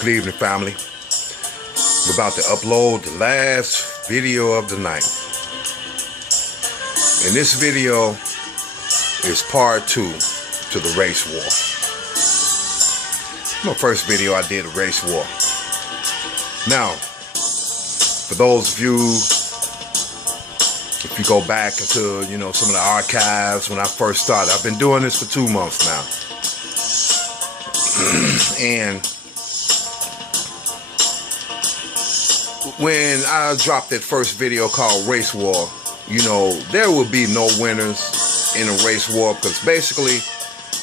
Good evening, family. We're about to upload the last video of the night. And this video is part 2 to the race war. My first video I did a race war. Now, for those of you, if you go back into, some of the archives when I first started, I've been doing this for 2 months now. And when I dropped that first video called Race War, there will be no winners in a race war, because basically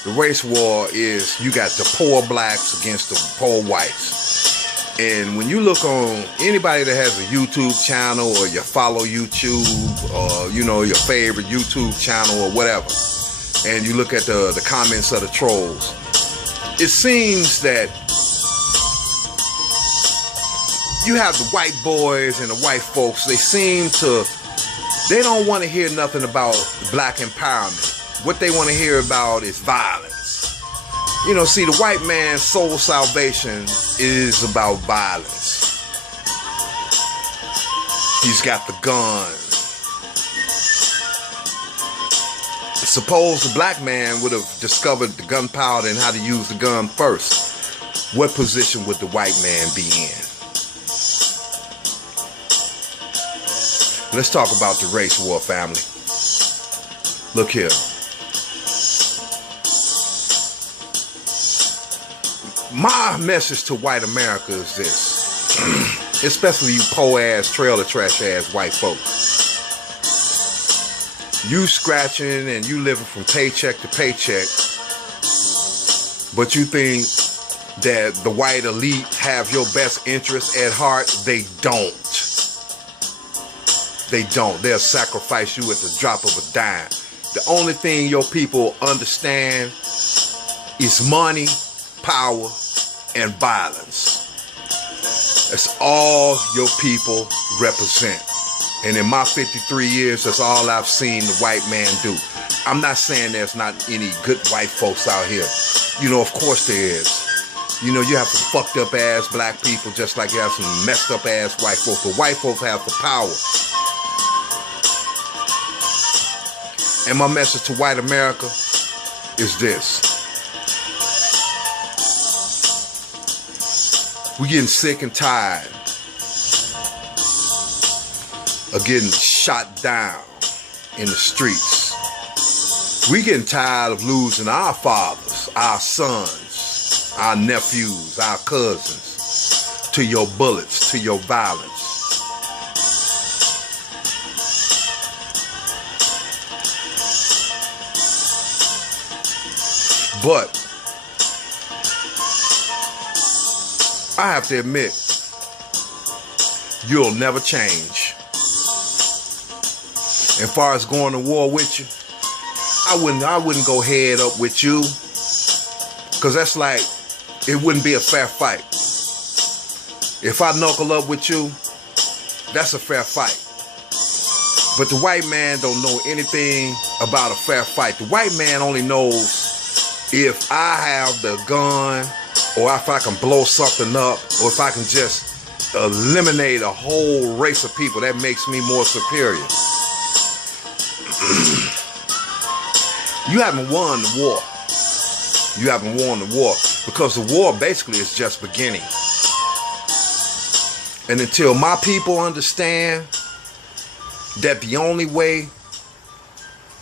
the race war is you got the poor blacks against the poor whites. And when you look on anybody that has a YouTube channel, or you follow YouTube, or your favorite YouTube channel or whatever, and you look at the comments of the trolls, it seems that you have the white boys and the white folks, they don't want to hear nothing about black empowerment. What they want to hear about is violence. See, the white man's soul salvation is about violence. He's got the gun. Suppose the black man would have discovered the gunpowder and how to use the gun first. What position would the white man be in? Let's talk about the race war, family. Look here. My message to white America is this. Especially you po-ass, trailer trash ass white folks. You scratching and you living from paycheck to paycheck, but you think that the white elite have your best interest at heart. They don't. They don't. They'll sacrifice you at the drop of a dime. The only thing your people understand is money, power, and violence. That's all your people represent. And in my 53 years, that's all I've seen the white man do. I'm not saying there's not any good white folks out here. Of course there is. You have some fucked up ass black people, just like you have some messed up ass white folks. But white folks have the power. And my message to white America is this. We're getting sick and tired of getting shot down in the streets. We're getting tired of losing our fathers, our sons, our nephews, our cousins to your bullets, to your violence. But I have to admit, you'll never change. As far as going to war with you, I wouldn't go head up with you, because that's like, it wouldn't be a fair fight. If I knuckle up with you, that's a fair fight. But the white man don't know anything about a fair fight. The white man only knows if I have the gun, or if I can blow something up, or if I can just eliminate a whole race of people, that makes me more superior. You haven't won the war. You haven't won the war, because the war basically is just beginning. And until my people understand that the only way,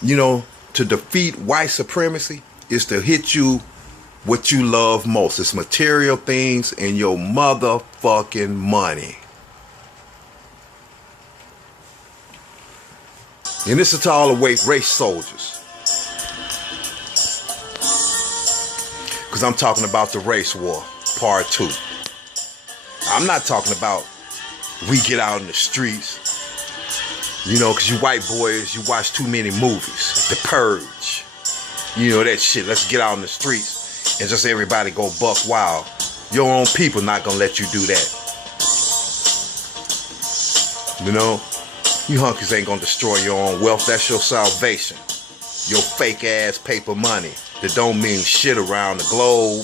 to defeat white supremacy is to hit you what you love most. It's material things and your motherfucking money. And this is to all the race soldiers. Because I'm talking about the race war, part 2. I'm not talking about we get out in the streets. Because you white boys, you watch too many movies. The Purge. That shit. Let's get out in the streets and just everybody go buck wild. Your own people not gonna let you do that. You hunkies ain't gonna destroy your own wealth. That's your salvation. Your fake ass paper money that don't mean shit around the globe.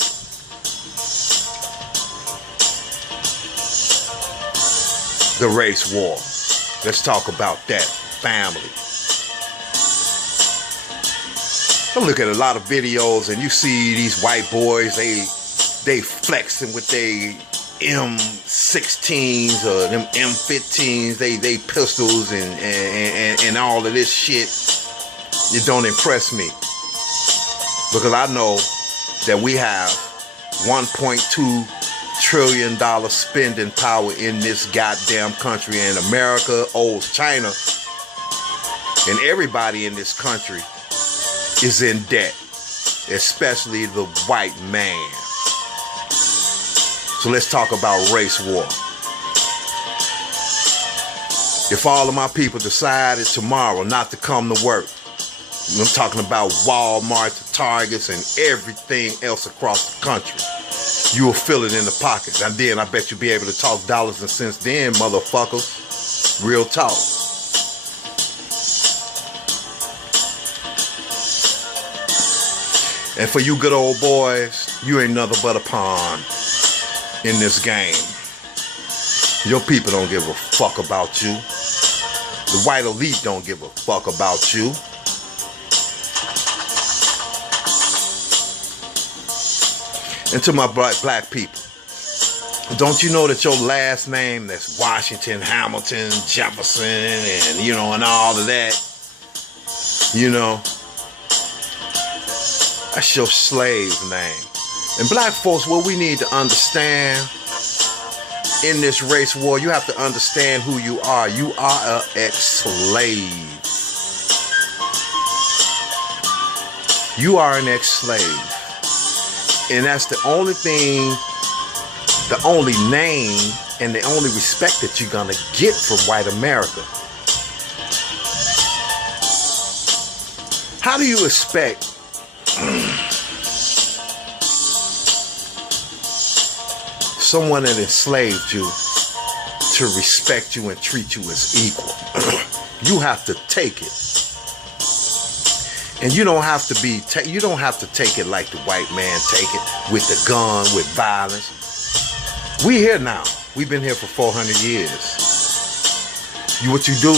the race war. Let's talk about that family. I look at a lot of videos and you see these white boys, they flexing with their M16s or them M15s, they pistols and all of this shit. It don't impress me, because I know that we have $1.2 trillion spending power in this goddamn country, and America owes China, and everybody in this country is in debt, especially the white man. So let's talk about race war. If all of my people decided tomorrow not to come to work, I'm talking about Walmart, the Targets, and everything else across the country, you will feel it in the pocket. And then I bet you'll be able to talk dollars and cents then, motherfuckers. Real talk. And for you good old boys, you ain't nothing but a pawn in this game. Your people don't give a fuck about you. The white elite don't give a fuck about you. And to my black people, don't you know that your last name, that's Washington, Hamilton, Jefferson, and and all of that, that's your slave name. And black folks, what we need to understand in this race war, you have to understand who you are. You are an ex-slave. You are an ex-slave. And that's the only thing, the only name, and the only respect that you're gonna get from white America. How do you expect someone that enslaved you to respect you and treat you as equal? You have to take it. And you don't have to you don't have to take it like the white man take it, with the gun, with violence. We here now. We've been here for 400 years. What you do,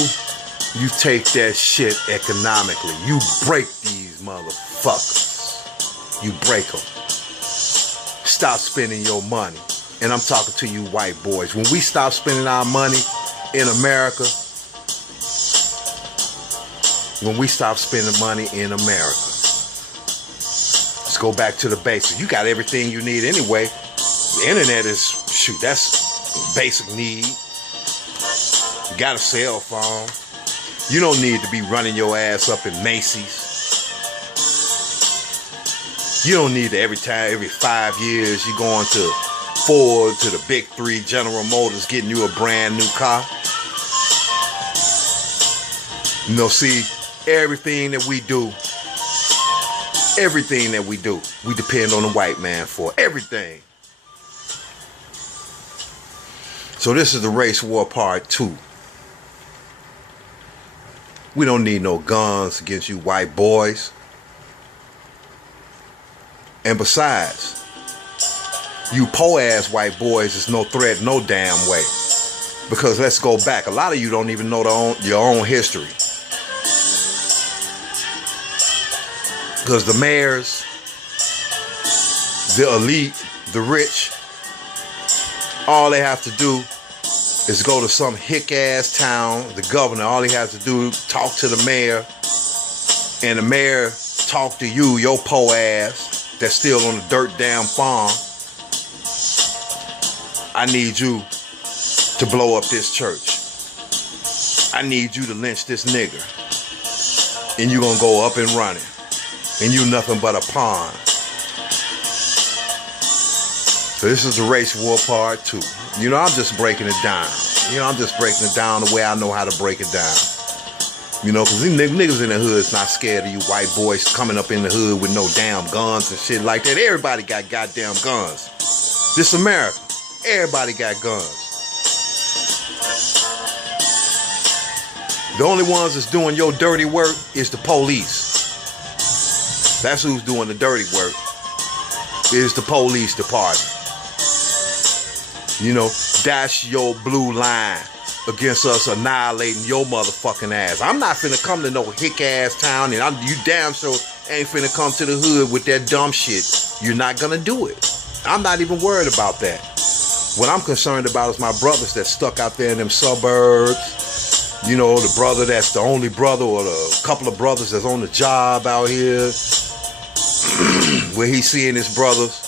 you take that shit economically. You break these motherfuckers. You break them. Stop spending your money. And I'm talking to you white boys. When we stop spending our money in America, when we stop spending money in America, let's go back to the basics. You got everything you need anyway. The internet is, that's basic need. You got a cell phone. You don't need to be running your ass up in Macy's. You don't need to every 5 years you going to Ford, to the big three, General Motors, getting you a brand new car. See, everything that we do, we depend on the white man for everything. So this is the race war part 2. We don't need no guns against you white boys. And besides, you po-ass white boys is no threat no damn way. Because let's go back. A lot of you don't even know your own history. Because the mayors, the elite, the rich, all they have to do is go to some hick-ass town. The governor, all he has to do, talk to the mayor. And the mayor talk to you, your po-ass, that's still on the dirt damn farm. I need you to blow up this church. I need you to lynch this nigger. And you gonna go up and running. And you nothing but a pawn. So this is the race war part 2. I'm just breaking it down. I'm just breaking it down the way I know how to break it down. Because these niggas in the hood's not scared of you white boys coming up in the hood with no damn guns and shit like that. Everybody got goddamn guns. This America. Everybody got guns. The only ones that's doing your dirty work is the police. That's who's doing the dirty work. Is the police department. That's your blue line. against us annihilating your motherfucking ass. I'm not finna come to no hick ass town, and you damn sure ain't finna come to the hood with that dumb shit. You're not gonna do it. I'm not even worried about that. What I'm concerned about is my brothers that's stuck out there in them suburbs. You know, the brother that's the only brother, or the couple of brothers that's on the job out here, where he's seeing his brothers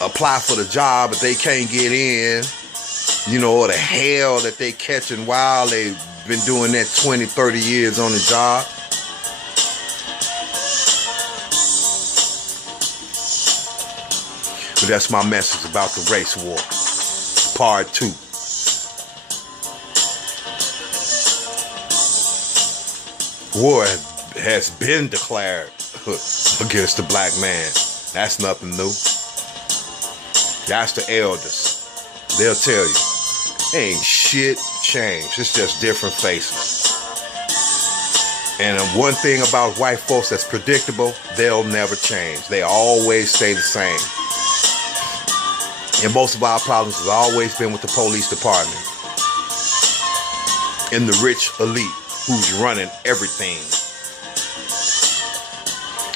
apply for the job, but they can't get in. You know, or the hell that they catching while they've been doing that 20, 30 years on the job. But that's my message about the race war. Part 2. War has been declared against the black man. That's nothing new. That's the elders. They'll tell you. Ain't shit changed. It's just different faces. And one thing about white folks that's predictable, they'll never change. They always stay the same. And most of our problems has always been with the police department and the rich elite who's running everything.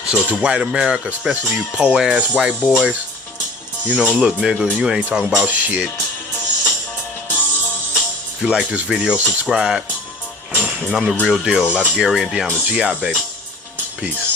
So to white America, especially you po-ass white boys, you know, look, nigga, you ain't talking about shit. If you like this video, subscribe. And I'm the real deal. Like Gary and Deanna. G.I. baby. Peace.